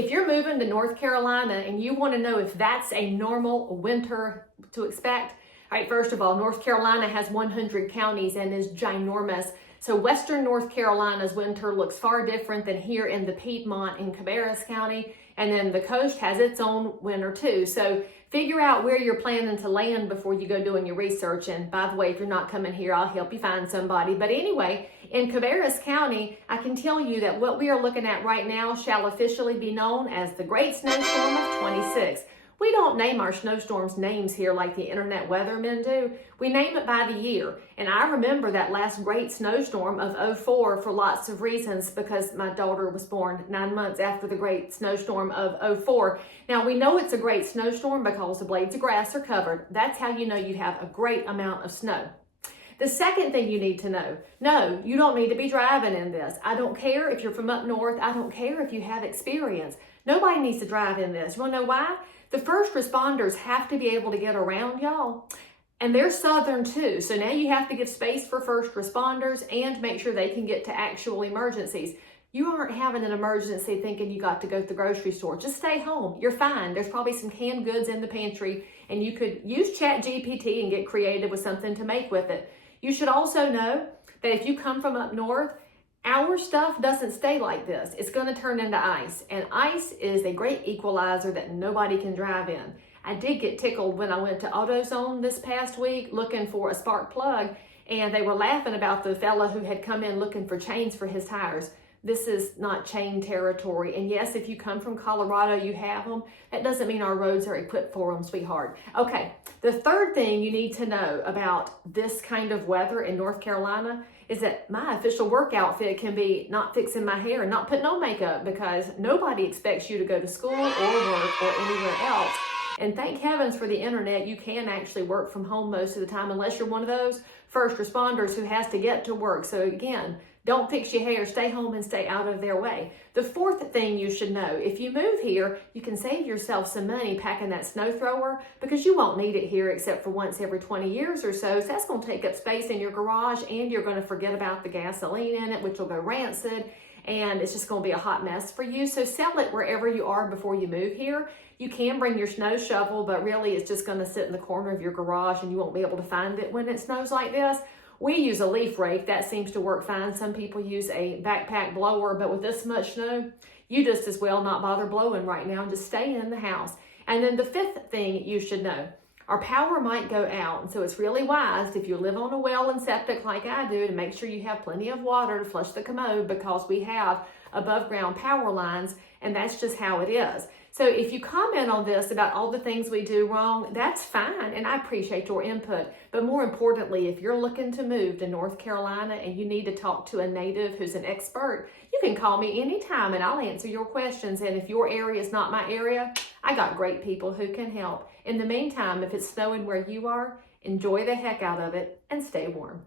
If you're moving to North Carolina and you want to know if that's a normal winter to expect, all right, first of all, North Carolina has 100 counties and is ginormous. So Western North Carolina's winter looks far different than here in the Piedmont in Cabarrus County. And then the coast has its own winter too. So figure out where you're planning to land before you go doing your research. And by the way, if you're not coming here, I'll help you find somebody. But anyway, in Cabarrus County, I can tell you that what we are looking at right now shall officially be known as the Great Snowstorm of 26. We don't name our snowstorms names here like the internet weathermen do. We name it by the year. And I remember that last great snowstorm of '04 for lots of reasons because my daughter was born 9 months after the great snowstorm of '04. Now we know it's a great snowstorm because the blades of grass are covered. That's how you know you have a great amount of snow. The second thing you need to know, no, you don't need to be driving in this. I don't care if you're from up north. I don't care if you have experience. Nobody needs to drive in this. You want to know why? The first responders have to be able to get around, y'all. And they're Southern too. So now you have to give space for first responders and make sure they can get to actual emergencies. You aren't having an emergency thinking you got to go to the grocery store. Just stay home. You're fine. There's probably some canned goods in the pantry and you could use ChatGPT and get creative with something to make with it. You should also know that if you come from up north, our stuff doesn't stay like this. It's going to turn into ice. And ice is a great equalizer that nobody can drive in. I did get tickled when I went to AutoZone this past week looking for a spark plug. And they were laughing about the fella who had come in looking for chains for his tires. This is not chain territory. And yes, if you come from Colorado, you have them. That doesn't mean our roads are equipped for them, sweetheart. Okay, the third thing you need to know about this kind of weather in North Carolina is that my official work outfit can be not fixing my hair and not putting on makeup because nobody expects you to go to school or work or anywhere else. And thank heavens for the internet, you can actually work from home most of the time unless you're one of those first responders who has to get to work. So again, don't fix your hair, stay home and stay out of their way. The fourth thing you should know, if you move here, you can save yourself some money packing that snow thrower because you won't need it here except for once every 20 years or so. So that's going to take up space in your garage and you're going to forget about the gasoline in it, which will go rancid. And it's just going to be a hot mess for you. So sell it wherever you are before you move here. You can bring your snow shovel, but really it's just going to sit in the corner of your garage and you won't be able to find it when it snows like this. We use a leaf rake. That seems to work fine. Some people use a backpack blower, but with this much snow, you just as well not bother blowing right now and just stay in the house. And then the fifth thing you should know, our power might go out. And so it's really wise if you live on a well and septic like I do to make sure you have plenty of water to flush the commode because we have above ground power lines and that's just how it is. So if you comment on this about all the things we do wrong, that's fine. And I appreciate your input. But more importantly, if you're looking to move to North Carolina and you need to talk to a native who's an expert, you can call me anytime and I'll answer your questions. And if your area is not my area, I got great people who can help. In the meantime, if it's snowing where you are, enjoy the heck out of it and stay warm.